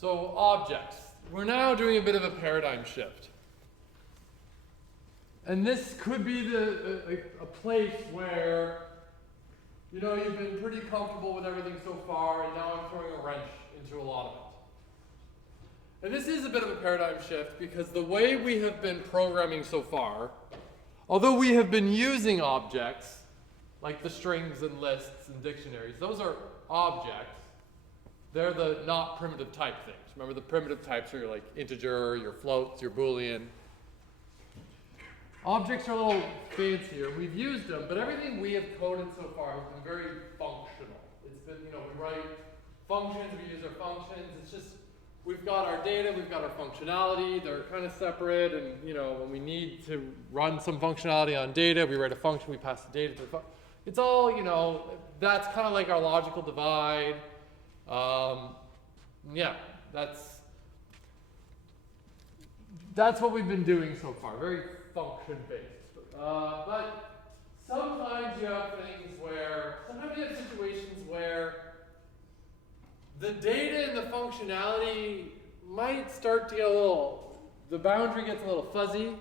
So objects. We're now doing a bit of a paradigm shift. And this could be a place where, you know, you've been pretty comfortable with everything so far, and now I'm throwing a wrench into a lot of it. And this is a bit of a paradigm shift because the way we have been programming so far, although we have been using objects, like the strings and lists and dictionaries, those are objects. They're the not primitive type things. Remember, the primitive types are your like integer, your floats, your Boolean. Objects are a little fancier. We've used them, but everything we have coded so far has been very functional. It's been, you know, we write functions, we use our functions. It's just, we've got our data, we've got our functionality. They're kind of separate, and, you know, when we need to run some functionality on data, we write a function, we pass the data to the function. It's all, you know, that's kind of like our logical divide. Yeah, that's what we've been doing so far, very function-based. But sometimes you have situations where the data and the functionality might start to get the boundary gets a little fuzzy.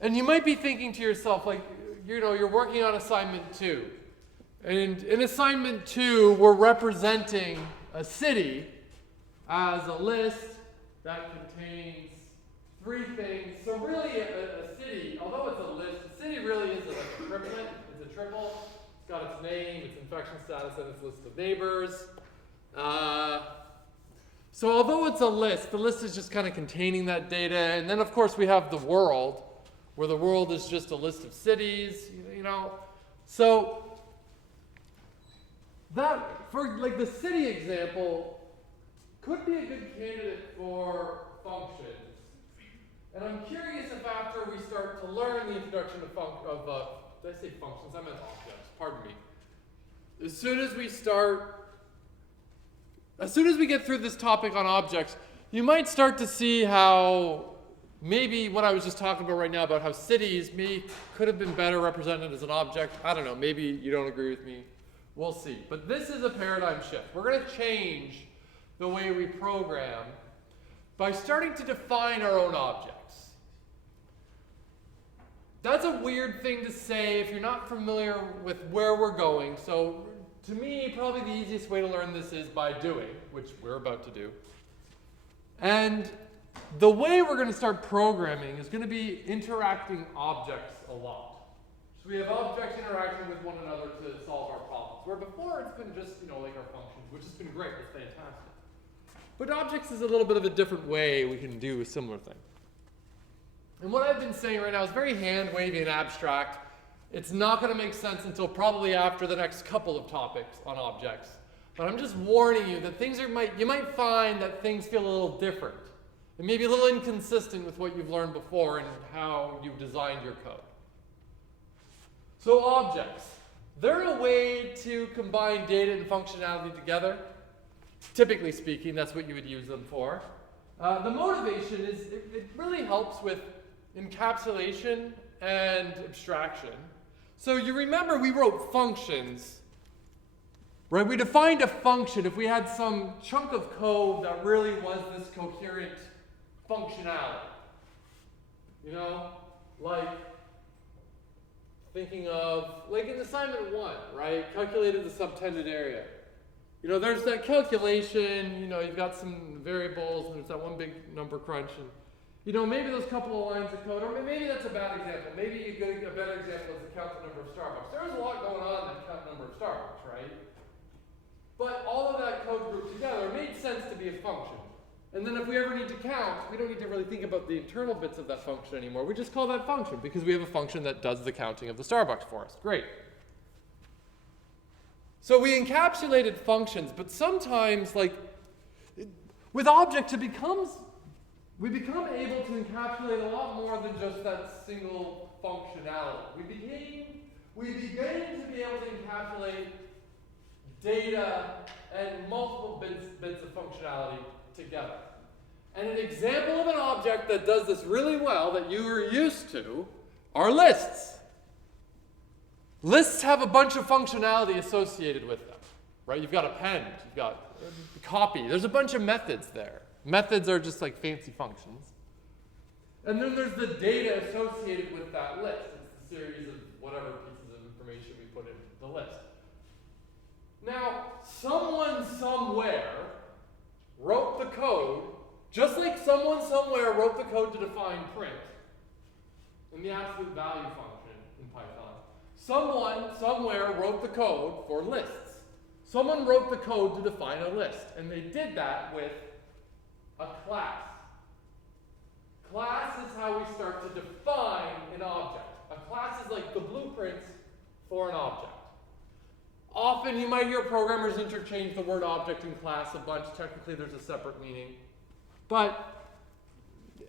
And you might be thinking to yourself, like, you know, you're working on assignment 2. And in assignment 2, we're representing a city as a list that contains 3 things. So really a city, although it's a list, a city really is a triplet. It's a triple. It's got its name, its infection status, and its list of neighbors. So although it's a list, the list is just kind of containing that data. And then, of course, we have the world, where the world is just a list of cities, you know. So that, for like the city example, could be a good candidate for functions. And I'm curious if after we start to learn the introduction of did I say functions? I meant objects, pardon me. As soon as we get through this topic on objects, you might start to see how maybe what I was just talking about right now about how cities could have been better represented as an object. I don't know, maybe you don't agree with me. We'll see. But this is a paradigm shift. We're going to change the way we program by starting to define our own objects. That's a weird thing to say if you're not familiar with where we're going. So to me, probably the easiest way to learn this is by doing, which we're about to do. And the way we're going to start programming is going to be interacting objects a lot. So we have objects interacting with one another to solve our problems. Where before it's been just, you know, like our functions, which has been great, it's fantastic. But objects is a little bit of a different way we can do a similar thing. And what I've been saying right now is very hand-wavy and abstract. It's not going to make sense until probably after the next couple of topics on objects. But I'm just warning you that you might find that things feel a little different. It may be a little inconsistent with what you've learned before and how you've designed your code. So objects, they're a way to combine data and functionality together. Typically speaking, that's what you would use them for. The motivation is it really helps with encapsulation and abstraction. So you remember we wrote functions, right? We defined a function if we had some chunk of code that really was this coherent functionality. You know, like thinking of, like in assignment 1, right? Calculated the subtended area. You know, there's that calculation, you know, you've got some variables, and there's that one big number crunch, and, you know, maybe those couple of lines of code, or maybe that's a bad example. Maybe you get a better example is to count the number of Starbucks. There's a lot going on in count the number of Starbucks, right? But all of that code grouped together made sense to be a function. And then if we ever need to count, we don't need to really think about the internal bits of that function anymore. We just call that function because we have a function that does the counting of the Starbucks for us. Great. So we encapsulated functions, but sometimes, like, with objects, we become able to encapsulate a lot more than just that single functionality. We began to be able to encapsulate data and multiple bits of functionality together. And an example of an object that does this really well that you are used to are lists. Lists have a bunch of functionality associated with them, right? You've got append, you've got copy. There's a bunch of methods there. Methods are just like fancy functions. And then there's the data associated with that list. It's the series of whatever pieces of information we put into the list. Now, someone somewhere wrote the code, just like someone somewhere wrote the code to define print in the absolute value function in Python. Someone somewhere wrote the code for lists. Someone wrote the code to define a list, and they did that with a class. Class is how we start to define an object. A class is like the blueprints for an object. Often you might hear programmers interchange the word object and class a bunch. Technically there's a separate meaning. But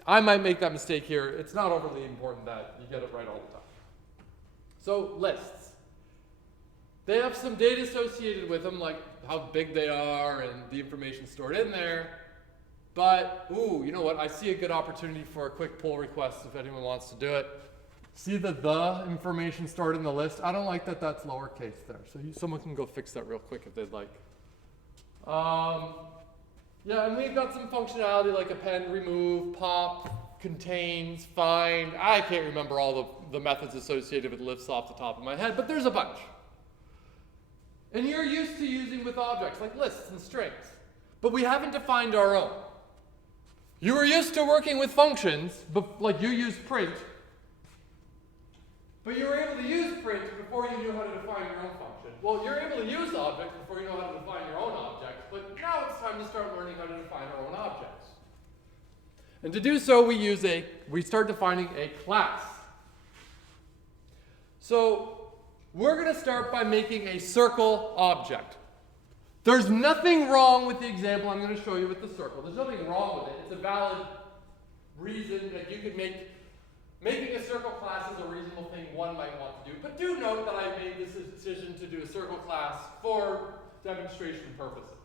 I might make that mistake here. It's not overly important that you get it right all the time. So lists. They have some data associated with them, like how big they are and the information stored in there. But, ooh, you know what? I see a good opportunity for a quick pull request if anyone wants to do it. See the information stored in the list? I don't like that that's lowercase there. So someone can go fix that real quick if they'd like. Yeah, and we've got some functionality like append, remove, pop, contains, find. I can't remember all the methods associated with lists off the top of my head, but there's a bunch. And you're used to using with objects like lists and strings. But we haven't defined our own. You were used to working with functions, but like you used print, but you were able to use print before you knew how to define your own function. Well, you're able to use objects before you know how to define your own objects, but now it's time to start learning how to define our own objects. And to do so, we start defining a class. So we're going to start by making a circle object. There's nothing wrong with the example I'm going to show you with the circle. There's nothing wrong with it. It's a valid reason that you could making a circle class is a reasonable thing one might want to do. But do note that I made this decision to do a circle class for demonstration purposes.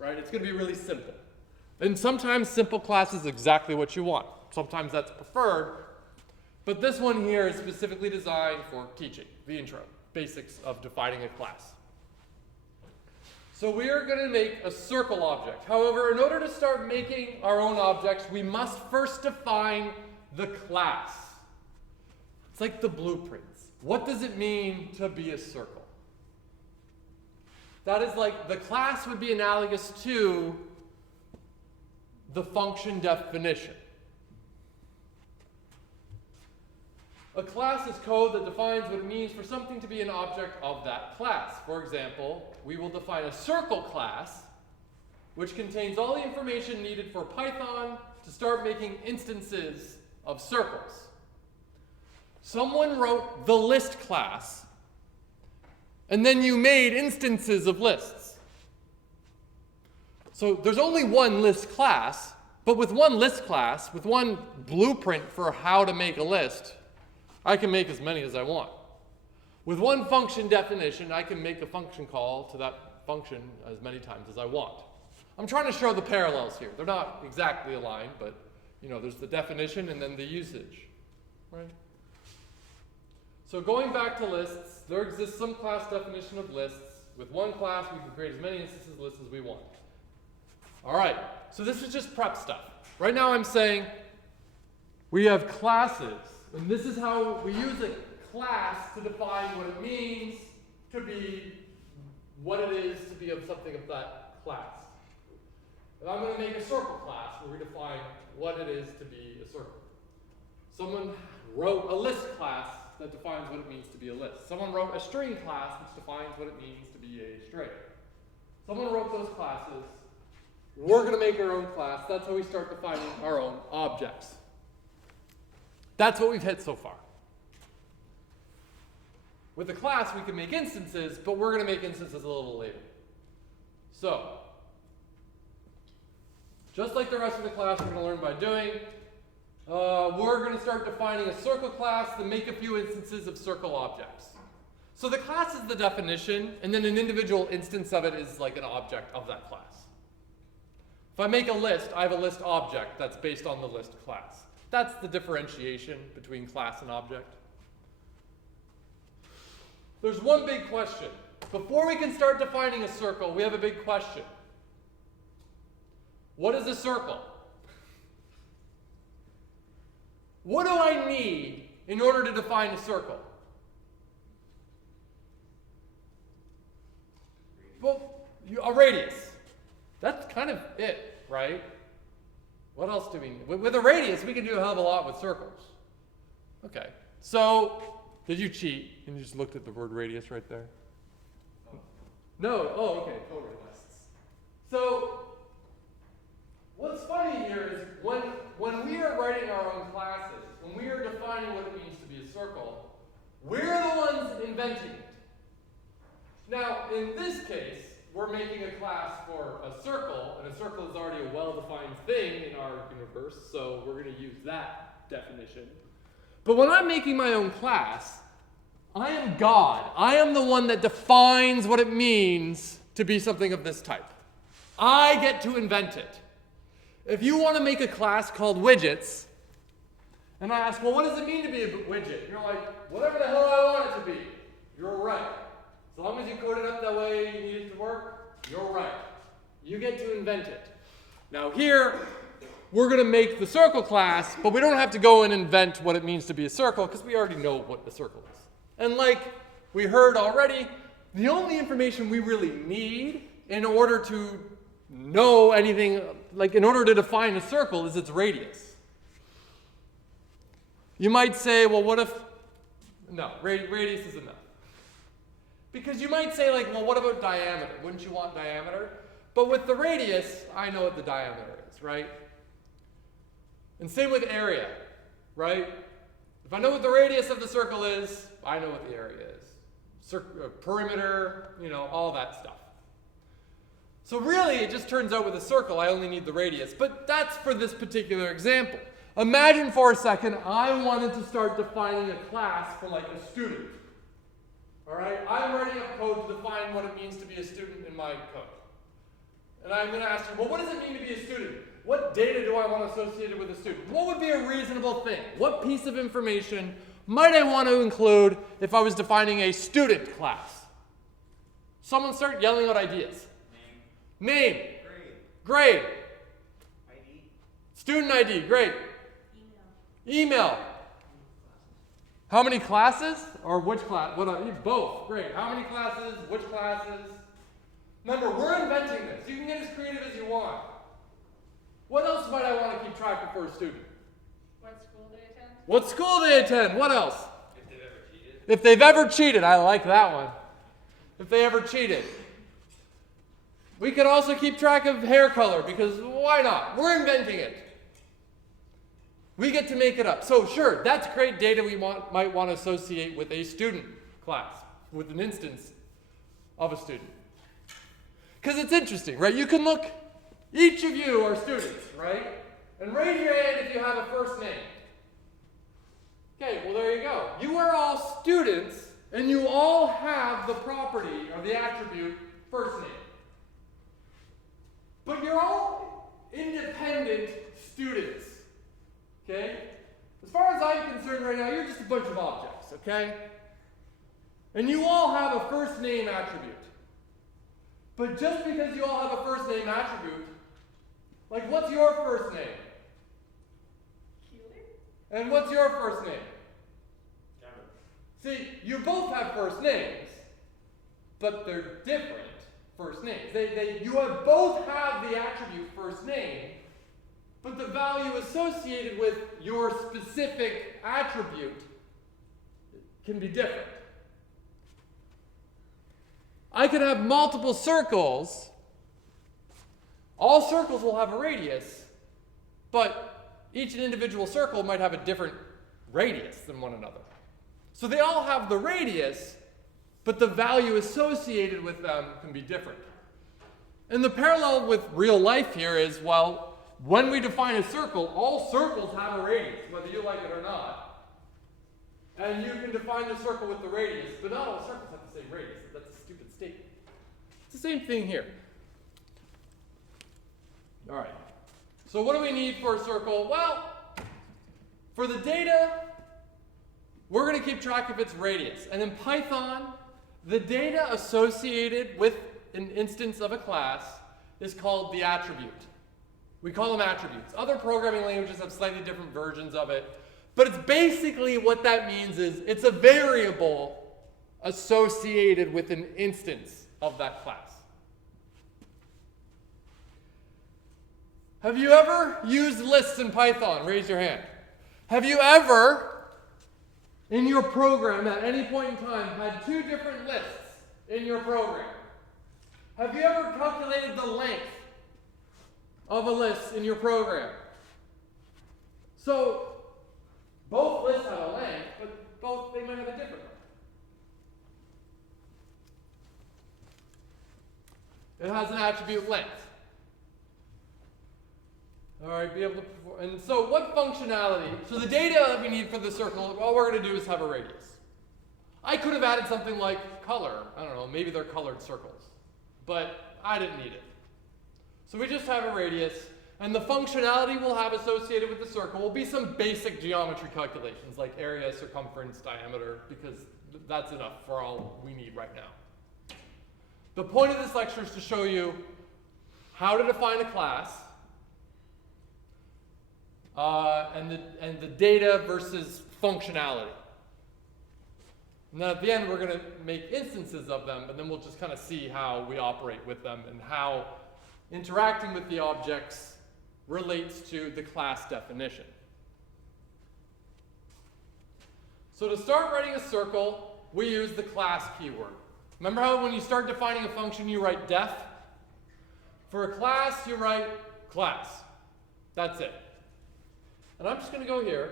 Right? It's going to be really simple. And sometimes simple class is exactly what you want. Sometimes that's preferred. But this one here is specifically designed for teaching, the intro, basics of defining a class. So we are going to make a circle object. However, in order to start making our own objects, we must first define the class. It's like the blueprints. What does it mean to be a circle? That is like the class would be analogous to the function definition. A class is code that defines what it means for something to be an object of that class. For example, we will define a circle class, which contains all the information needed for Python to start making instances of circles. Someone wrote the list class, and then you made instances of lists. So there's only one list class, but with one list class, with one blueprint for how to make a list, I can make as many as I want. With one function definition, I can make a function call to that function as many times as I want. I'm trying to show the parallels here. They're not exactly aligned, but there's the definition and then the usage, right? So going back to lists, there exists some class definition of lists. With one class, we can create as many instances of lists as we want. All right, so this is just prep stuff. Right now I'm saying we have classes. And this is how we use a class to define what it means to be what it is to be of something of that class. And I'm going to make a circle class where we define what it is to be a circle. Someone wrote a list class that defines what it means to be a list. Someone wrote a string class which defines what it means to be a string. Someone wrote those classes. We're going to make our own class. That's how we start defining our own objects. That's what we've hit so far. With the class, we can make instances, but we're going to make instances a little later. So, just like the rest of the class we're going to learn by doing, we're going to start defining a circle class to make a few instances of circle objects. So the class is the definition, and then an individual instance of it is like an object of that class. If I make a list, I have a list object that's based on the list class. That's the differentiation between class and object. There's one big question. before we can start defining a circle, we have a big question. What is a circle? What do I need in order to define a circle? Well, a radius. That's kind of it, right? What else do we need? With a radius, we can do a hell of a lot with circles. Okay. So, did you cheat and you just looked at the word radius right there? No. Oh, okay. Totally. So, what's funny here is when we are writing our own classes, when we are defining what it means to be a circle, we're the ones inventing it. Now, in this case, we're making a class for a circle, and a circle is already a well-defined thing in our universe, so we're going to use that definition. But when I'm making my own class, I am God. I am the one that defines what it means to be something of this type. I get to invent it. If you want to make a class called widgets, and I ask, well, what does it mean to be a widget? You're like, whatever the hell I want it to be. You're right. As long as you code it up that way you need it to work, you're right. You get to invent it. Now here, we're going to make the circle class, but we don't have to go and invent what it means to be a circle, because we already know what a circle is. And like we heard already, the only information we really need in order to know anything, like in order to define a circle, is its radius. You might say, well, what if, no, radius is enough. Because you might say, like, well, what about diameter? Wouldn't you want diameter? But with the radius, I know what the diameter is, right? And same with area, right? If I know what the radius of the circle is, I know what the area is. Perimeter, all that stuff. So really, it just turns out with a circle, I only need the radius. But that's for this particular example. Imagine for a second, I wanted to start defining a class for like a student. All right, I'm writing up code to define what it means to be a student in my code. And I'm going to ask you, well, what does it mean to be a student? What data do I want associated with a student? What would be a reasonable thing? What piece of information might I want to include if I was defining a student class? Someone start yelling out ideas. Name. Grade. ID. Student ID, great. Email. How many classes? Or which class? Both. Great. How many classes? Which classes? Remember, we're inventing this. You can get as creative as you want. What else might I want to keep track of for a student? What school they attend? What school they attend? What else? If they've ever cheated. If they've ever cheated. I like that one. If they ever cheated. We can also keep track of hair color, because why not? We're inventing it. We get to make it up. So sure, that's great data we might want to associate with a student class, with an instance of a student. Because it's interesting, right? You can look, each of you are students, right? And raise your hand if you have a first name. Okay, well there you go. You are all students, and you all have the property or the attribute first name. But you're all independent students. Okay? As far as I'm concerned right now, you're just a bunch of objects, okay? And you all have a first name attribute. But just because you all have a first name attribute, like what's your first name? Keeler? And what's your first name? Cameron. See, you both have first names, but they're different first names. You both have the attribute first name, but the value associated with your specific attribute can be different. I could have multiple circles. All circles will have a radius, but each individual circle might have a different radius than one another. So they all have the radius, but the value associated with them can be different. And the parallel with real life here is, well, when we define a circle, all circles have a radius, whether you like it or not. And you can define the circle with the radius, but not all circles have the same radius. That's a stupid statement. It's the same thing here. All right. So what do we need for a circle? Well, for the data, we're going to keep track of its radius. And in Python, the data associated with an instance of a class is called the attribute. We call them attributes. Other programming languages have slightly different versions of it, but it's basically what that means is it's a variable associated with an instance of that class. Have you ever used lists in Python? Raise your hand. Have you ever, in your program at any point in time, had two different lists in your program? Have you ever calculated the length of a list in your program? So, both lists have a length, but they might have a different length. It has an attribute length. All right, be able to perform. And so what functionality? So the data that we need for the circle, all we're going to do is have a radius. I could have added something like color. I don't know, maybe they're colored circles. But I didn't need it. So we just have a radius, and the functionality we'll have associated with the circle will be some basic geometry calculations like area, circumference, diameter, because that's enough for all we need right now. The point of this lecture is to show you how to define a class, and the data versus functionality. And then at the end, we're going to make instances of them, and then we'll just kind of see how we operate with them and how interacting with the objects relates to the class definition. So to start writing a circle, we use the class keyword. Remember how when you start defining a function, you write def? For a class, you write class. That's it. And I'm just going to go here.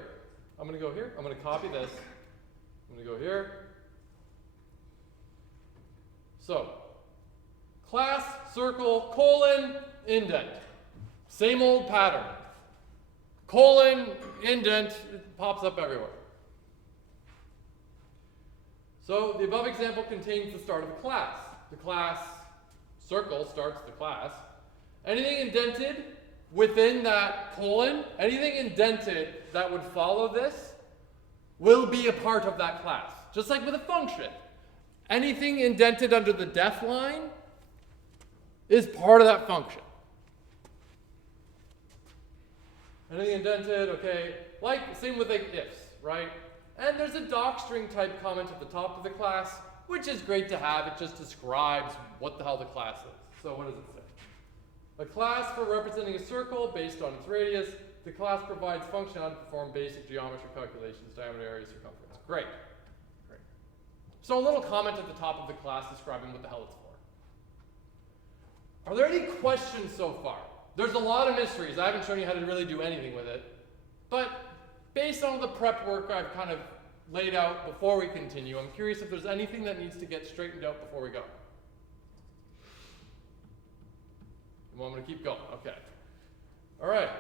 I'm going to go here. I'm going to copy this. I'm going to go here. So, class, circle, colon, indent. Same old pattern. Colon, indent, it pops up everywhere. So, the above example contains the start of the class. The class circle starts the class. Anything indented within that colon, anything indented that would follow this will be a part of that class. Just like with a function. Anything indented under the def line is part of that function. Anything indented, okay, like same with like ifs, right? And there's a docstring type comment at the top of the class, which is great to have. It just describes what the hell the class is. So what does it say? A class for representing a circle based on its radius. The class provides functionality to perform basic geometry calculations, diameter, area, circumference. Great. Great. So a little comment at the top of the class describing what the hell it's for. Are there any questions so far? There's a lot of mysteries. I haven't shown you how to really do anything with it. But based on the prep work I've kind of laid out before we continue, I'm curious if there's anything that needs to get straightened out before we go. You want me to keep going? Okay. All right.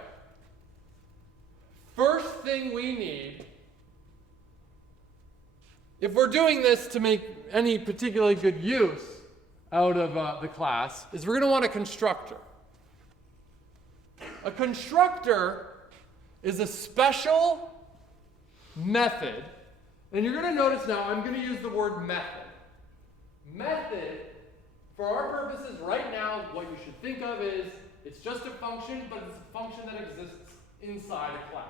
First thing we need, if we're doing this to make any particularly good use out of the class, is we're going to want a constructor. A constructor is a special method, and you're going to notice now I'm going to use the word method. Method, for our purposes right now, what you should think of is it's just a function, but it's a function that exists inside a class.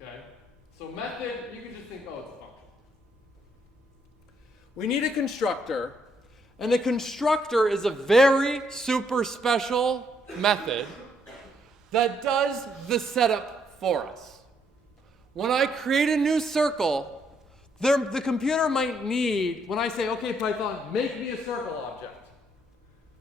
Okay? So method, you can just think, oh, it's a function. We need a constructor, and the constructor is a very super special method that does the setup for us. When I create a new circle, the computer might need, when I say, okay, Python, make me a circle object,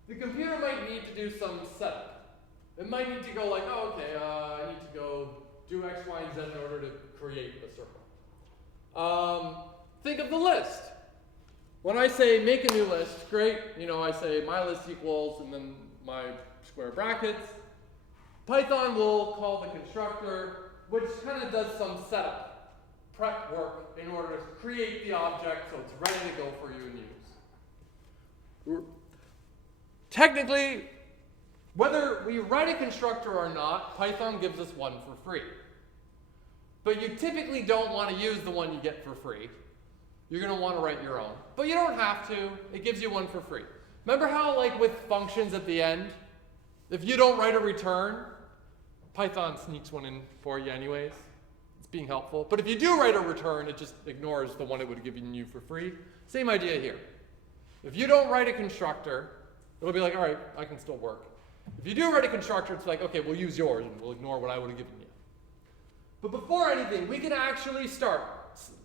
the computer might need to do some setup. It might need to go like, oh, okay, I need to go do X, Y, and Z in order to create a circle. Think of the list. When I say make a new list, great, I say my list equals, and then my square brackets. Python will call the constructor, which kind of does some setup, prep work in order to create the object so it's ready to go for you and use. Technically, whether we write a constructor or not, Python gives us one for free. But you typically don't want to use the one you get for free. you're going to want to write your own. But you don't have to. It gives you one for free. Remember how, like, with functions at the end, if you don't write a return, Python sneaks one in for you anyways. It's being helpful. But if you do write a return, it just ignores the one it would have given you for free. Same idea here. If you don't write a constructor, it'll be like, all right, I can still work. If you do write a constructor, it's like, okay, we'll use yours and we'll ignore what I would have given you. But before anything, we can actually start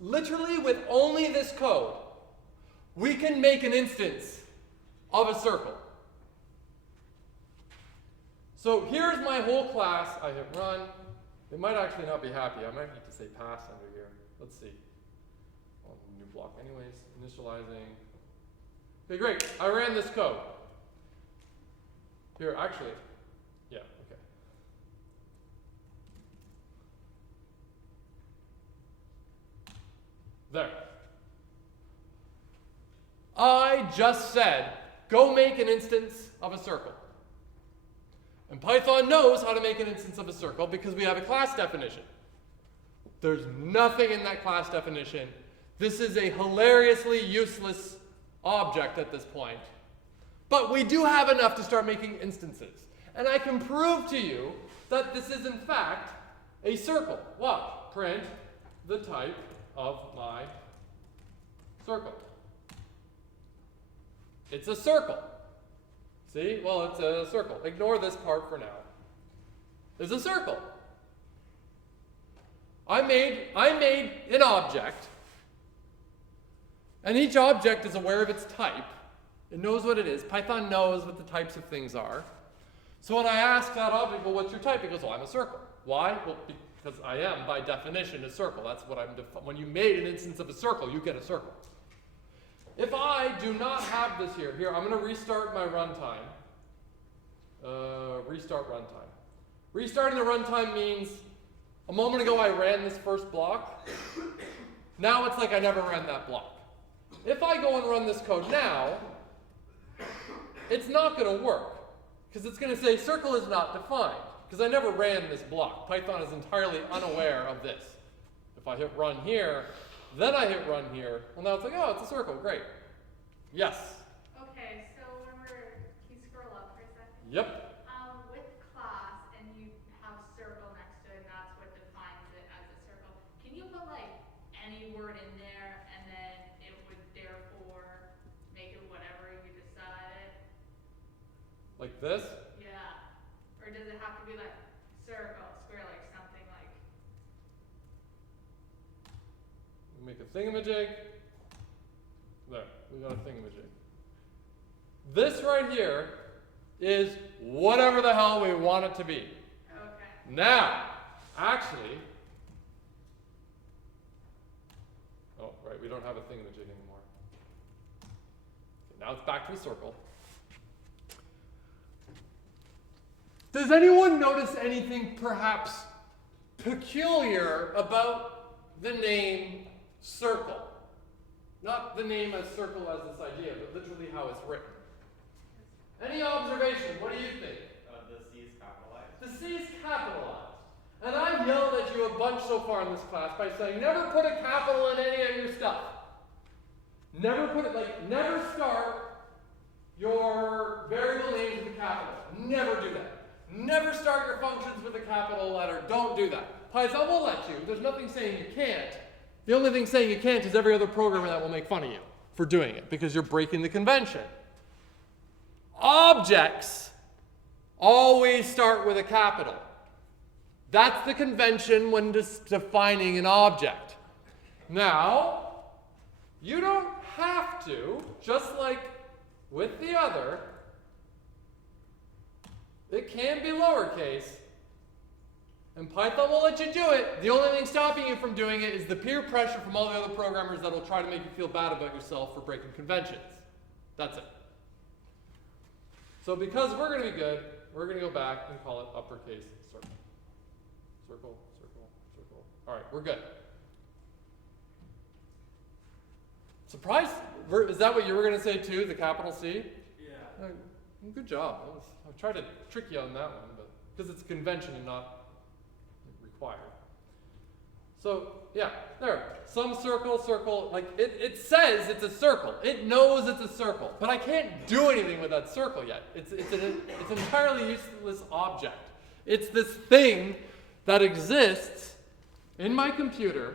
literally with only this code. We can make an instance of a circle. So here's my whole class. I hit run. They might actually not be happy. I might need to say pass under here. Let's see. Oh, new block anyways. Initializing. Okay, great. I ran this code. Here, actually, yeah, okay. There. I just said, go make an instance of a circle. And Python knows how to make an instance of a circle because we have a class definition. There's nothing in that class definition. This is a hilariously useless object at this point. But we do have enough to start making instances. And I can prove to you that this is in fact a circle. What? Print the type of my circle. It's a circle. See? Well, it's a circle. Ignore this part for now. It's a circle. I made an object, and each object is aware of its type. It knows what it is. Python knows what the types of things are. So when I ask that object, well, what's your type? It goes, well, I'm a circle. Why? Well, because I am, by definition, a circle. That's what I'm when you made an instance of a circle, you get a circle. If I do not have this here, I'm going to restart my runtime. Restart runtime. Restarting the runtime means a moment ago I ran this first block. Now it's like I never ran that block. If I go and run this code now, it's not going to work because it's going to say circle is not defined because I never ran this block. Python is entirely unaware of this. If I hit run here, then I hit run here, well now it's like, oh, it's a circle, great. Yes? Okay, so when can you scroll up for a second? Yep. With class, and you have circle next to it, and that's what defines it as a circle. Can you put like any word in there, and then it would therefore make it whatever you decided? Like this? Yeah. Or does it have to be like circle, square, like something like? Make a thingamajig. There, we got a thingamajig. This right here is whatever the hell we want it to be. Okay. Now, actually, oh, right, we don't have a thingamajig anymore. Okay, now it's back to a circle. Does anyone notice anything perhaps peculiar about the name circle? Not the name as circle as this idea, but literally how it's written. Any observation? What do you think? The C is capitalized. The C is capitalized. And I've yelled at you a bunch so far in this class by saying never put a capital in any of your stuff. Never put it, never start your variable names with a capital. Never do that. Never start your functions with a capital letter. Don't do that. Python will let you. There's nothing saying you can't. The only thing saying you can't is every other programmer that will make fun of you for doing it because you're breaking the convention. Objects always start with a capital. That's the convention when defining an object. Now, you don't have to, just like with the other, it can be lowercase, and Python will let you do it. The only thing stopping you from doing it is the peer pressure from all the other programmers that will try to make you feel bad about yourself for breaking conventions. That's it. So because we're going to be good, we're going to go back and call it uppercase circle. Circle, circle, circle. All right, we're good. Surprised? Is that what you were going to say too, the capital C? Yeah. Good job. I've tried to trick you on that one, but because it's a convention and not required. So, yeah, there. Some circle, like, it says it's a circle. It knows it's a circle. But I can't do anything with that circle yet. It's an entirely useless object. It's this thing that exists in my computer.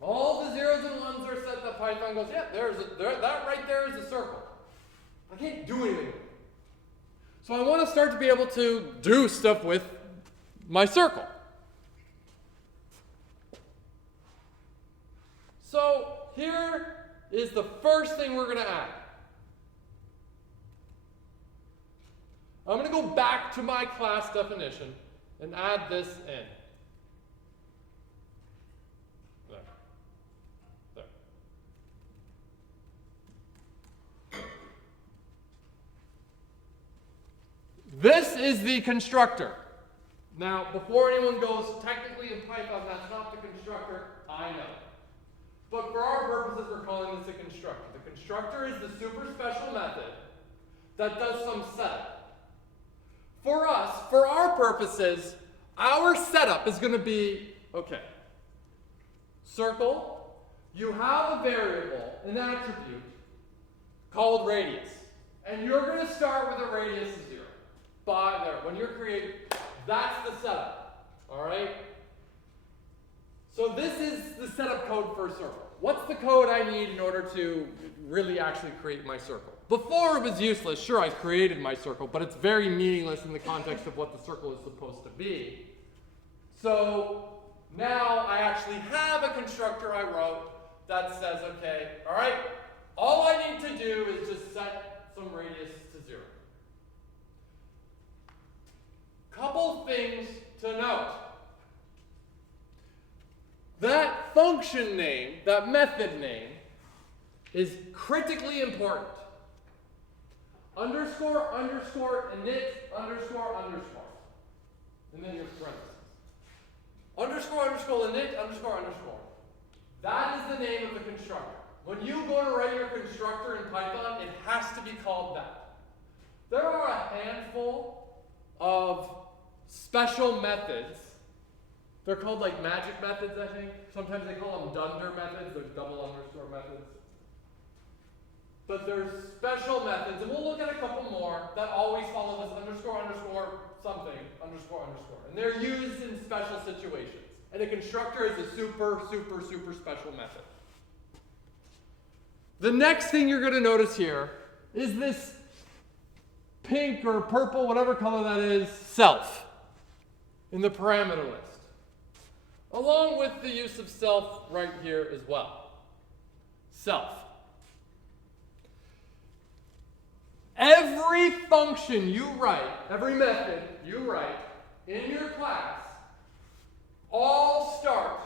All the zeros and ones are set that Python goes, yeah, that right there is a circle. I can't do anything with it. So I want to start to be able to do stuff with my circle. So here is the first thing we're going to add. I'm going to go back to my class definition and add this in. There. This is the constructor. Now, before anyone goes, technically in Python, that's not the constructor, I know. But for our purposes, we're calling this a constructor. The constructor is the super special method that does some setup. For us, for our purposes, our setup is going to be, okay, circle, you have a variable, an attribute, called radius. And you're going to start with a radius of 0. By there, when you're creating, that's the setup, all right? So this is the setup code for a circle. What's the code I need in order to really actually create my circle? Before it was useless, sure, I created my circle, but it's very meaningless in the context of what the circle is supposed to be. So now I actually have a constructor I wrote that says, okay, all right, all I need to do is just set some radius to 0. Couple things to note. That function name, that method name, is critically important. Underscore, underscore, init, underscore, underscore. And then your parentheses. Underscore, underscore, init, underscore, underscore. That is the name of the constructor. When you go to write your constructor in Python, it has to be called that. There are a handful of special methods. They're called like magic methods, I think. Sometimes they call them dunder methods. There's double underscore methods. But there's special methods, and we'll look at a couple more that always follow this underscore, underscore, something, underscore, underscore. And they're used in special situations. And a constructor is a super, super, super special method. The next thing you're going to notice here is this pink or purple, whatever color that is, self in the parameter list. Along with the use of self right here as well. Self. Every function you write, every method you write in your class, all start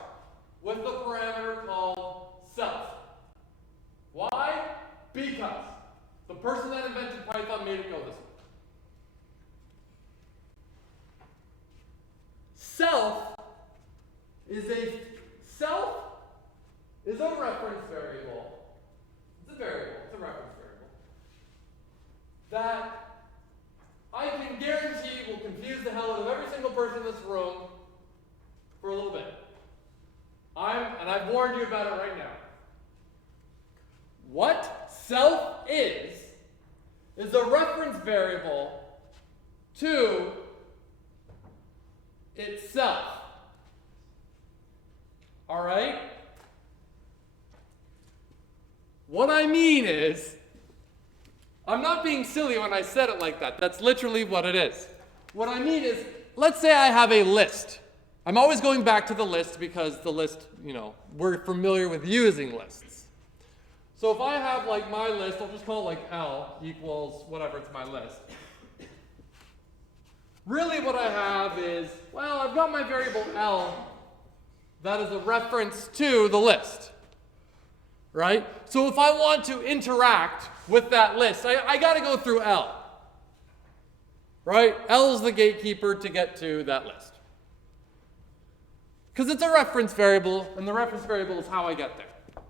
with the parameter called self. Why? Because the person that invented Python made it go this way. Self is a reference variable. It's a variable. It's a reference variable that I can guarantee will confuse the hell out of every single person in this room for a little bit. And I've warned you about it right now. What self is a reference variable to itself. All right? What I mean is, I'm not being silly when I said it like that. That's literally what it is. What I mean is, let's say I have a list. I'm always going back to the list because the list, we're familiar with using lists. So if I have like my list, I'll just call it like L equals whatever, it's my list. Really what I have is, well, I've got my variable L that is a reference to the list, right? So if I want to interact with that list, I got to go through L, right? L is the gatekeeper to get to that list. Because it's a reference variable, and the reference variable is how I get there.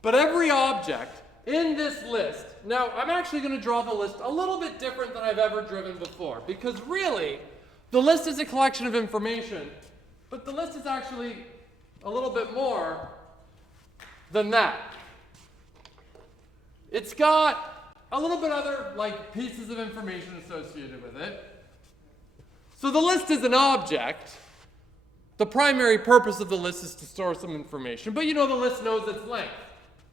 But every object in this list, now I'm actually going to draw the list a little bit different than I've ever driven before, because really, the list is a collection of information But the list is actually a little bit more than that. It's got a little bit other like pieces of information associated with it. So the list is an object. The primary purpose of the list is to store some information, but you know the list knows its length.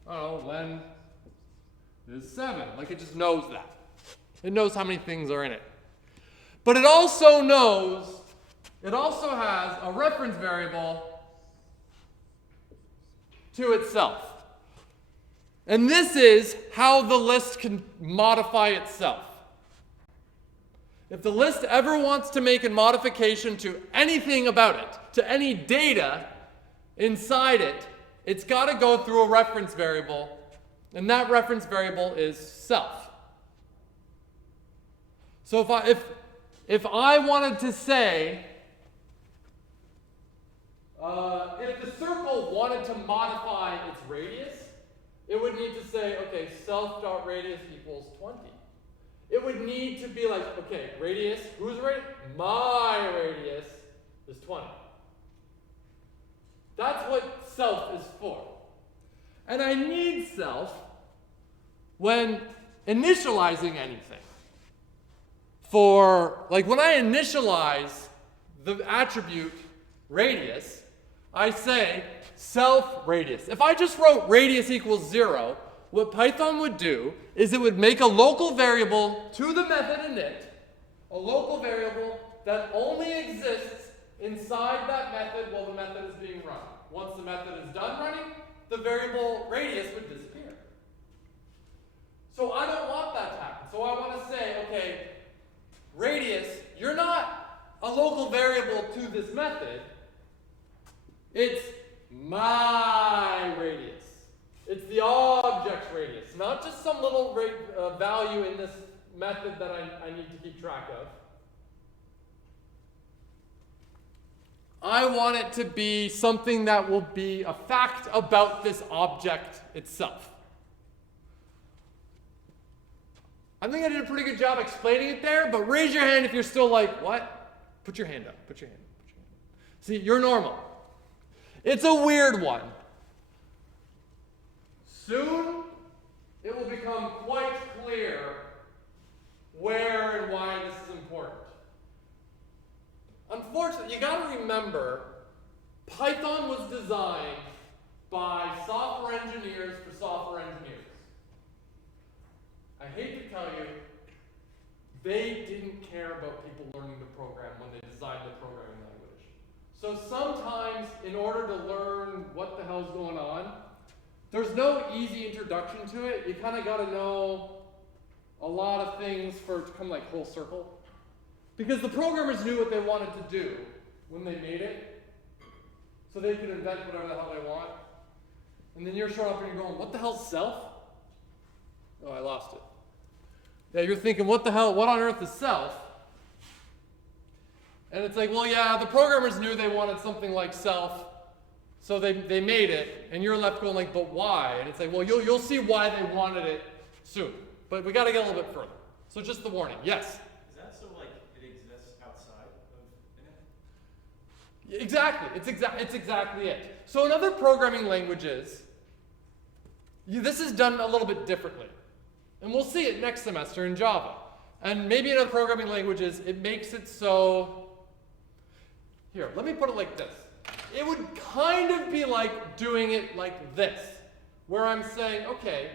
Oh, len is 7. Like it just knows that. It knows how many things are in it. But it also has a reference variable to itself. And this is how the list can modify itself. If the list ever wants to make a modification to anything about it, to any data inside it, it's got to go through a reference variable, and that reference variable is self. So if I wanted to say, if the circle wanted to modify its radius, it would need to say, okay, self.radius equals 20. It would need to be like, okay, radius, whose radius? My radius is 20. That's what self is for. And I need self when initializing anything. For, like when I initialize the attribute radius, I say self radius. If I just wrote radius equals 0, what Python would do is it would make a local variable to the method init, a local variable that only exists inside that method while the method is being run. Once the method is done running, the variable radius would disappear. So I don't want that to happen. So I want to say, okay, radius, you're not a local variable to this method. It's my radius. It's the object's radius, not just some little value in this method that I need to keep track of. I want it to be something that will be a fact about this object itself. I think I did a pretty good job explaining it there, but raise your hand if you're still like, what? Put your hand up, put your hand up, put your hand up. See, you're normal. It's a weird one. Soon, it will become quite clear where and why this is important. Unfortunately, you got to remember, Python was designed by software engineers for software engineers. I hate to tell you, they didn't care about people learning the program when they designed the programming language. So sometimes, in order to learn what the hell's going on, there's no easy introduction to it. You kind of got to know a lot of things for it to come like full circle. Because the programmers knew what they wanted to do when they made it, so they could invent whatever the hell they want. And then you're showing up and you're going, what the hell's self? Oh, I lost it. Yeah, you're thinking, what the hell, what on earth is self? And it's like, well, yeah, the programmers knew they wanted something like self, so they made it, and you're left going like, but why? And it's like, well, you'll see why they wanted it soon. But we got to get a little bit further. So just the warning, yes? Is that so like it exists outside of init? Exactly. It's exactly it. So in other programming languages, this is done a little bit differently. And we'll see it next semester in Java. And maybe in other programming languages, it makes it so... Here, let me put it like this. It would kind of be like doing it like this, where I'm saying, okay,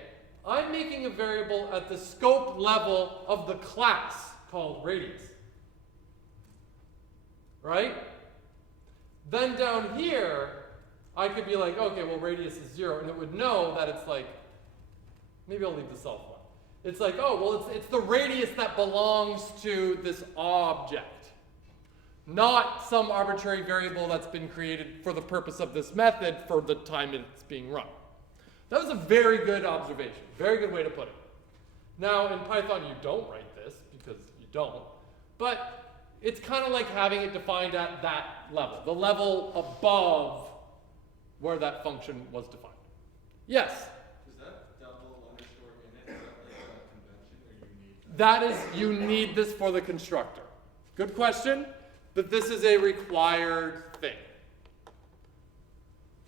I'm making a variable at the scope level of the class called radius. Right? Then down here, I could be like, okay, well, radius is 0, and it would know that it's like, maybe I'll leave the self one. It's like, oh, well, it's the radius that belongs to this object, not some arbitrary variable that's been created for the purpose of this method for the time it's being run. That was a very good observation, very good way to put it. Now, in Python, you don't write this, because you don't, but it's kind of like having it defined at that level, the level above where that function was defined. Yes? Is that double underscore init, is that like a convention, or you need That is, you need this for the constructor. Good question, but this is a required thing.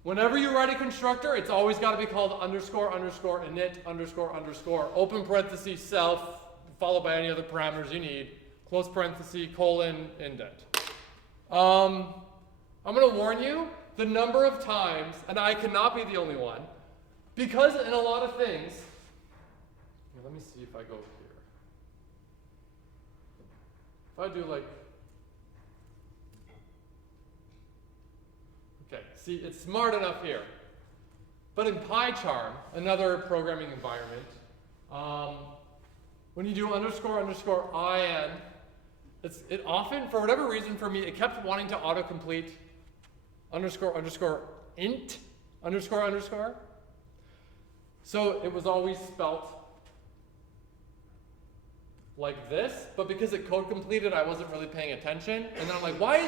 Whenever you write a constructor, it's always got to be called underscore underscore init underscore underscore open parenthesis self followed by any other parameters you need, close parenthesis colon indent. I'm going to warn you, the number of times, and I cannot be the only one, because in a lot of things, let me see if I go here. If I do like, okay, see, it's smart enough here. But in PyCharm, another programming environment, when you do underscore underscore in, it often, for whatever reason for me, it kept wanting to autocomplete underscore underscore int underscore underscore. So it was always spelt like this, but because it code completed, I wasn't really paying attention. And then I'm like, why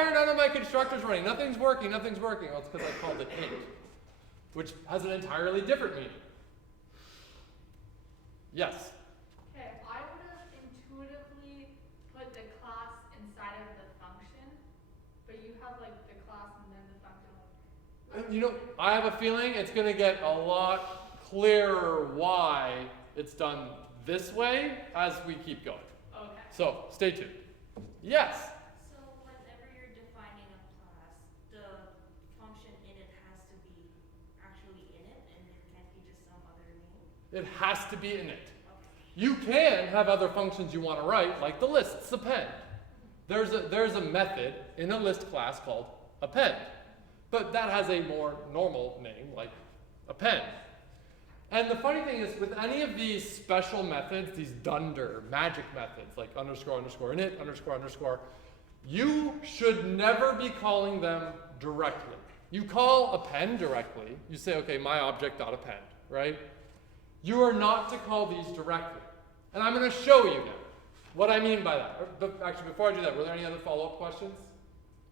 are none of my constructors running? Nothing's working, nothing's working. Oh, it's because I called it int, which has an entirely different meaning. Yes? Okay, I would have intuitively put the class inside of the function, but you have like the class and then the function. You know, I have a feeling it's going to get a lot clearer why it's done this way as we keep going. Okay. So, stay tuned. Yes? So whenever you're defining a class, the function in it has to be actually in it, and there can't be just some other name? It has to be in it. Okay. You can have other functions you want to write, like the lists append. There's a method in a list class called append, but that has a more normal name like append. And the funny thing is, with any of these special methods, these dunder, magic methods, like underscore underscore init, underscore underscore, you should never be calling them directly. You call append directly. You say, okay, my object.append, right? You are not to call these directly. And I'm going to show you now what I mean by that. But actually, before I do that, were there any other follow-up questions?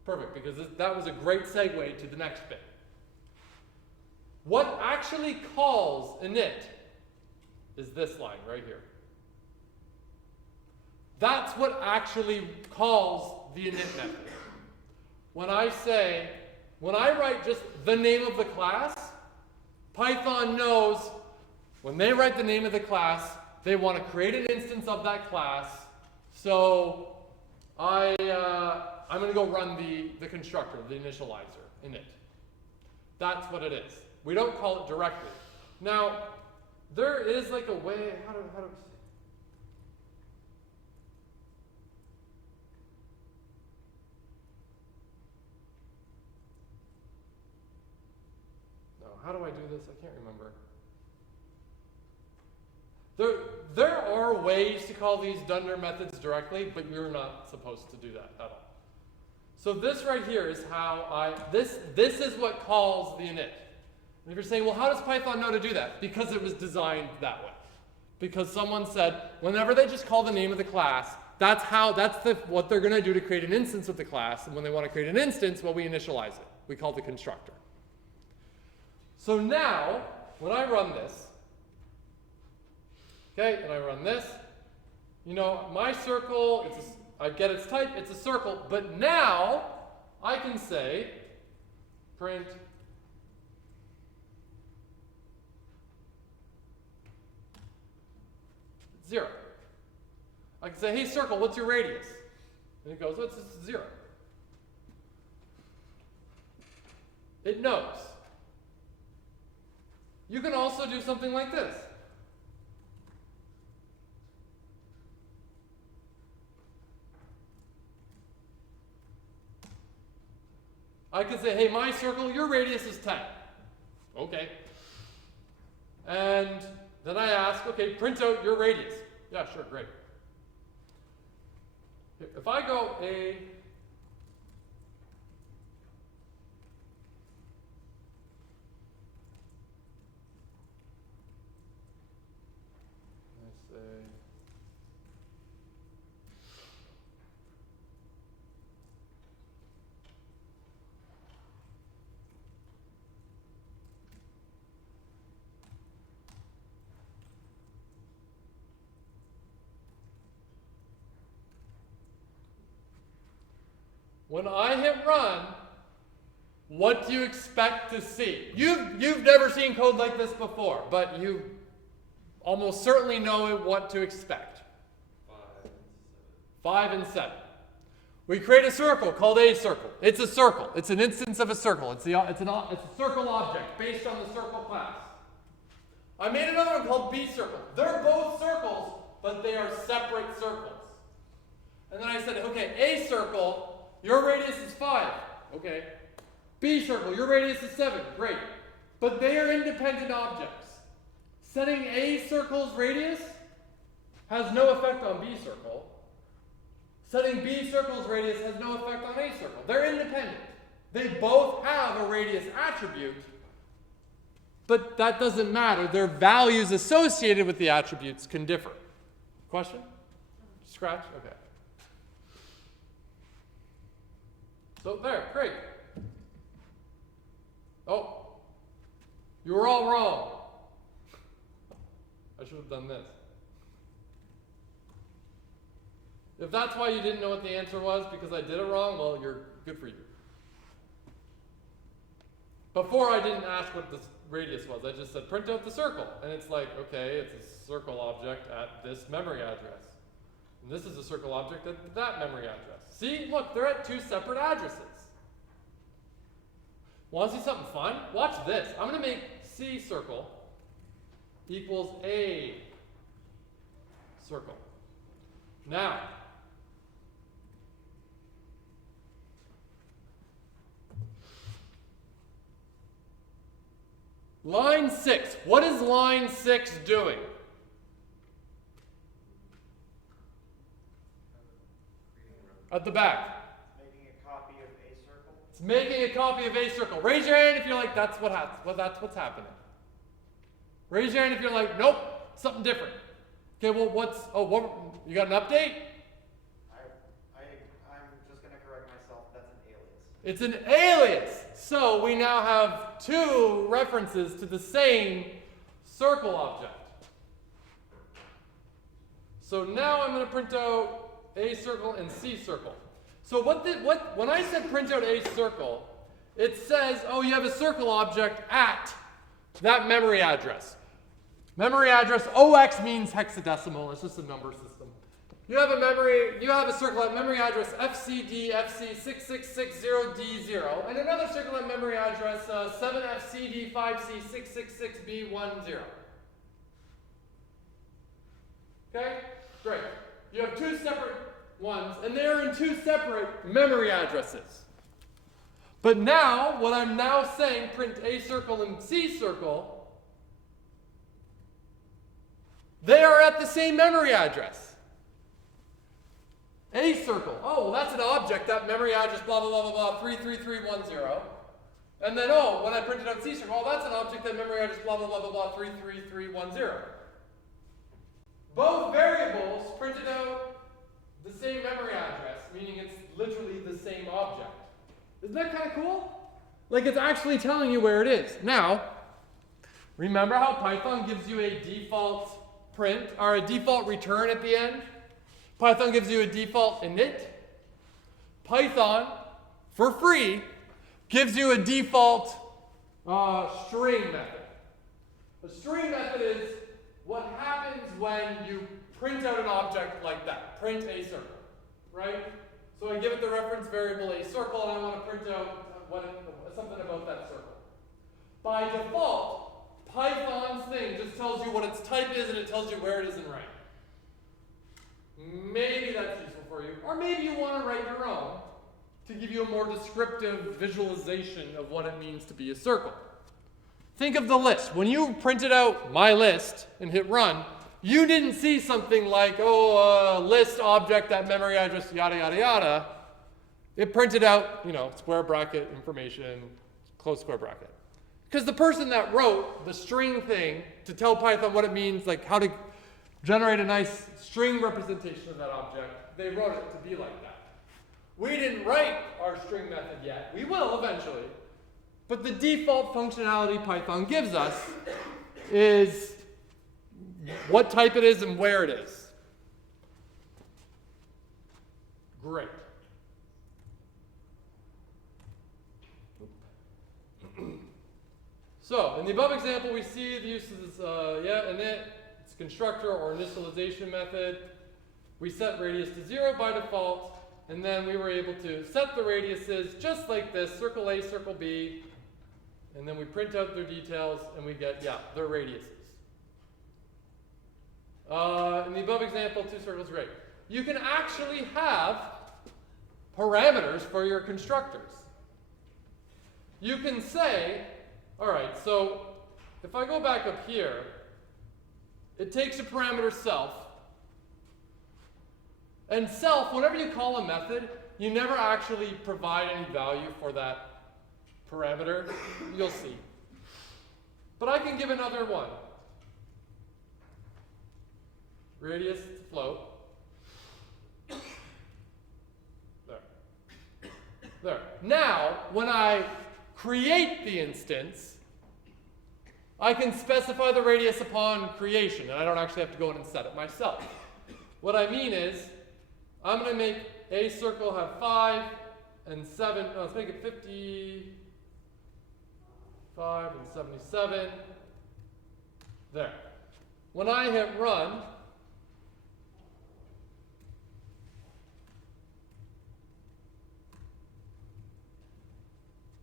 Perfect, because that was a great segue to the next bit. What actually calls init is this line right here. That's what actually calls the init method. When I write just the name of the class, Python knows when they write the name of the class, they want to create an instance of that class. So I'm going to go run the constructor, the initializer, init. That's what it is. We don't call it directly. Now, there is like a way, how do we say? No, how do I do this? I can't remember. There are ways to call these dunder methods directly, but you're not supposed to do that at all. So this right here is how this is what calls the init. And if you're saying, well, how does Python know to do that? Because it was designed that way. Because someone said, whenever they just call the name of the class, that's what they're going to do to create an instance of the class. And when they want to create an instance, well, we initialize it. We call it the constructor. So now, when I run this, okay, and I run this, you know, my circle, I get its type, it's a circle, but now I can say print zero. I can say, hey, circle, what's your radius? And it goes, what's 0? It knows. You can also do something like this. I can say, hey, my circle, your radius is 10. Okay. And then I ask, okay, print out your radius. Yeah, sure, great. If I go I say, when I hit run, what do you expect to see? You've never seen code like this before, but you almost certainly know what to expect. 5 and 7. We create a circle called a circle. It's a circle. It's an instance of a circle. It's a circle object based on the circle class. I made another one called B circle. They're both circles, but they are separate circles. And then I said, okay, A circle, your radius is 5. Okay. B circle, your radius is 7. Great. But they are independent objects. Setting A circle's radius has no effect on B circle. Setting B circle's radius has no effect on A circle. They're independent. They both have a radius attribute, but that doesn't matter. Their values associated with the attributes can differ. Question? Scratch? Okay. So there, great. Oh, you were all wrong. I should have done this. If that's why you didn't know what the answer was, because I did it wrong, well, you're good for you. Before I didn't ask what the radius was. I just said print out the circle. And it's like, okay, it's a circle object at this memory address. And this is a circle object at that memory address. See, look, they're at 2 separate addresses. Want to see something fun? Watch this. I'm going to make C circle equals A circle. Now, line 6. What is line 6 doing? At the back. Making a copy of A circle. It's making a copy of A circle. Raise your hand if you're like, that's what's happening. Raise your hand if you're like, nope, something different. Okay, well, what, you got an update? I'm just going to correct myself. That's an alias. It's an alias. So we now have 2 references to the same circle object. So now I'm going to print out A circle and C circle. So when I said print out A circle, it says, oh, you have a circle object at that memory address. Memory address, OX means hexadecimal. It's just a number system. You have a circle at memory address FCD FC6660D0, and another circle at memory address 7FCD5C666B10. Okay? Great. You have 2 separate ones, and they're in 2 separate memory addresses. But now, what I'm now saying, print A circle and C circle, they are at the same memory address. A circle. Oh, well, that's an object, that memory address, blah, blah, blah, blah, blah, 33310. And then, oh, when I printed out C circle, oh, that's an object, that memory address, blah, blah, blah, blah, blah, 33310. Both variables printed out the same memory address, meaning it's literally the same object. Isn't that kind of cool? Like, it's actually telling you where it is. Now, remember how Python gives you a default print, or a default return at the end? Python gives you a default init. Python, for free, gives you a default string method. A string method is what happens when you print out an object like that. Print a circle, right? So I give it the reference variable a circle, and I want to print out something about that circle. By default, Python's thing just tells you what its type is, and it tells you where it is in rank. Maybe that's useful for you. Or maybe you want to write your own to give you a more descriptive visualization of what it means to be a circle. Think of the list. When you printed out my list and hit run, you didn't see something like, list object at memory address, yada, yada, yada. It printed out, square bracket information, close square bracket. Because the person that wrote the string thing to tell Python what it means, like how to generate a nice string representation of that object, they wrote it to be like that. We didn't write our string method yet. We will eventually. But the default functionality Python gives us is what type it is and where it is. Great. So in the above example, we see the use of this init, its constructor or initialization method. We set radius to 0 by default, and then we were able to set the radiuses just like this, circle A, circle B, and then we print out their details, and we get, their radiuses. In the above example, 2 circles, great. You can actually have parameters for your constructors. You can say, all right, so if I go back up here, it takes a parameter self. And self, whenever you call a method, you never actually provide any value for that parameter. You'll see. But I can give another one. Radius to float. There. Now, when I create the instance, I can specify the radius upon creation, and I don't actually have to go in and set it myself. What I mean is, I'm going to make a circle have 5 and 7. No, let's make it 55 and 77. There. When I hit run,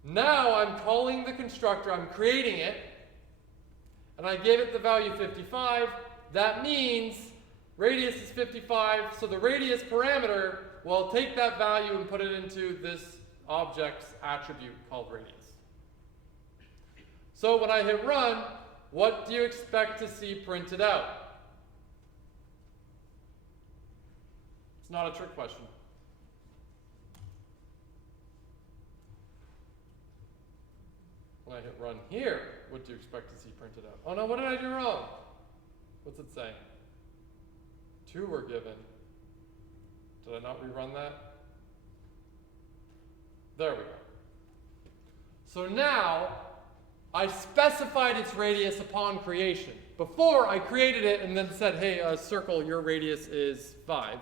now I'm calling the constructor, I'm creating it, and I gave it the value 55. That means radius is 55, so the radius parameter will take that value and put it into this object's attribute called radius. So when I hit run, what do you expect to see printed out? It's not a trick question. When I hit run here, what do you expect to see printed out? Oh no, what did I do wrong? What's it saying? 2 were given. Did I not rerun that? There we go. So now, I specified its radius upon creation. Before, I created it and then said, hey, circle, your radius is 5.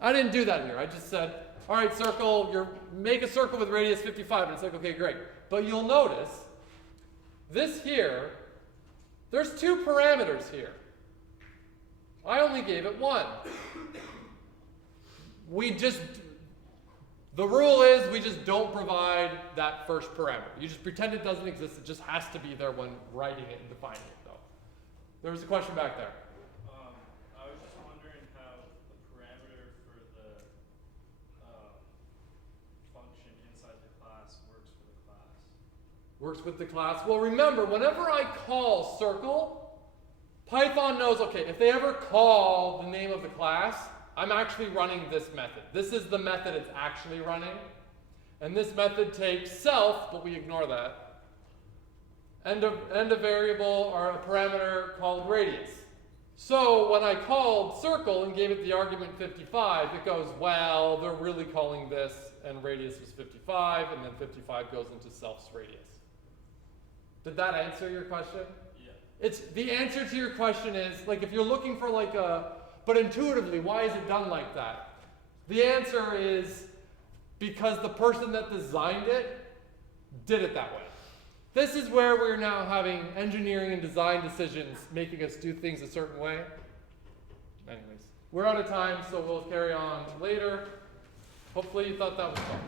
I didn't do that here. I just said, all right, circle, make a circle with radius 55. And it's like, okay, great. But you'll notice, this here, there's 2 parameters here. I only gave it 1. The rule is we just don't provide that first parameter. You just pretend it doesn't exist. It just has to be there when writing it and defining it, though. There was a question back there. I was just wondering how the parameter for the function inside the class works for the class. Works with the class. Well, remember, whenever I call circle, Python knows, okay, if they ever call the name of the class, I'm actually running this method. This is the method it's actually running. And this method takes self, but we ignore that, and a variable or a parameter called radius. So when I called circle and gave it the argument 55, it goes, well, they're really calling this, and radius was 55, and then 55 goes into self's radius. Did that answer your question? Yeah. The answer to your question is, like, if you're looking for like but intuitively, why is it done like that? The answer is because the person that designed it did it that way. This is where we're now having engineering and design decisions making us do things a certain way. Anyways, we're out of time, so we'll carry on later. Hopefully you thought that was fun.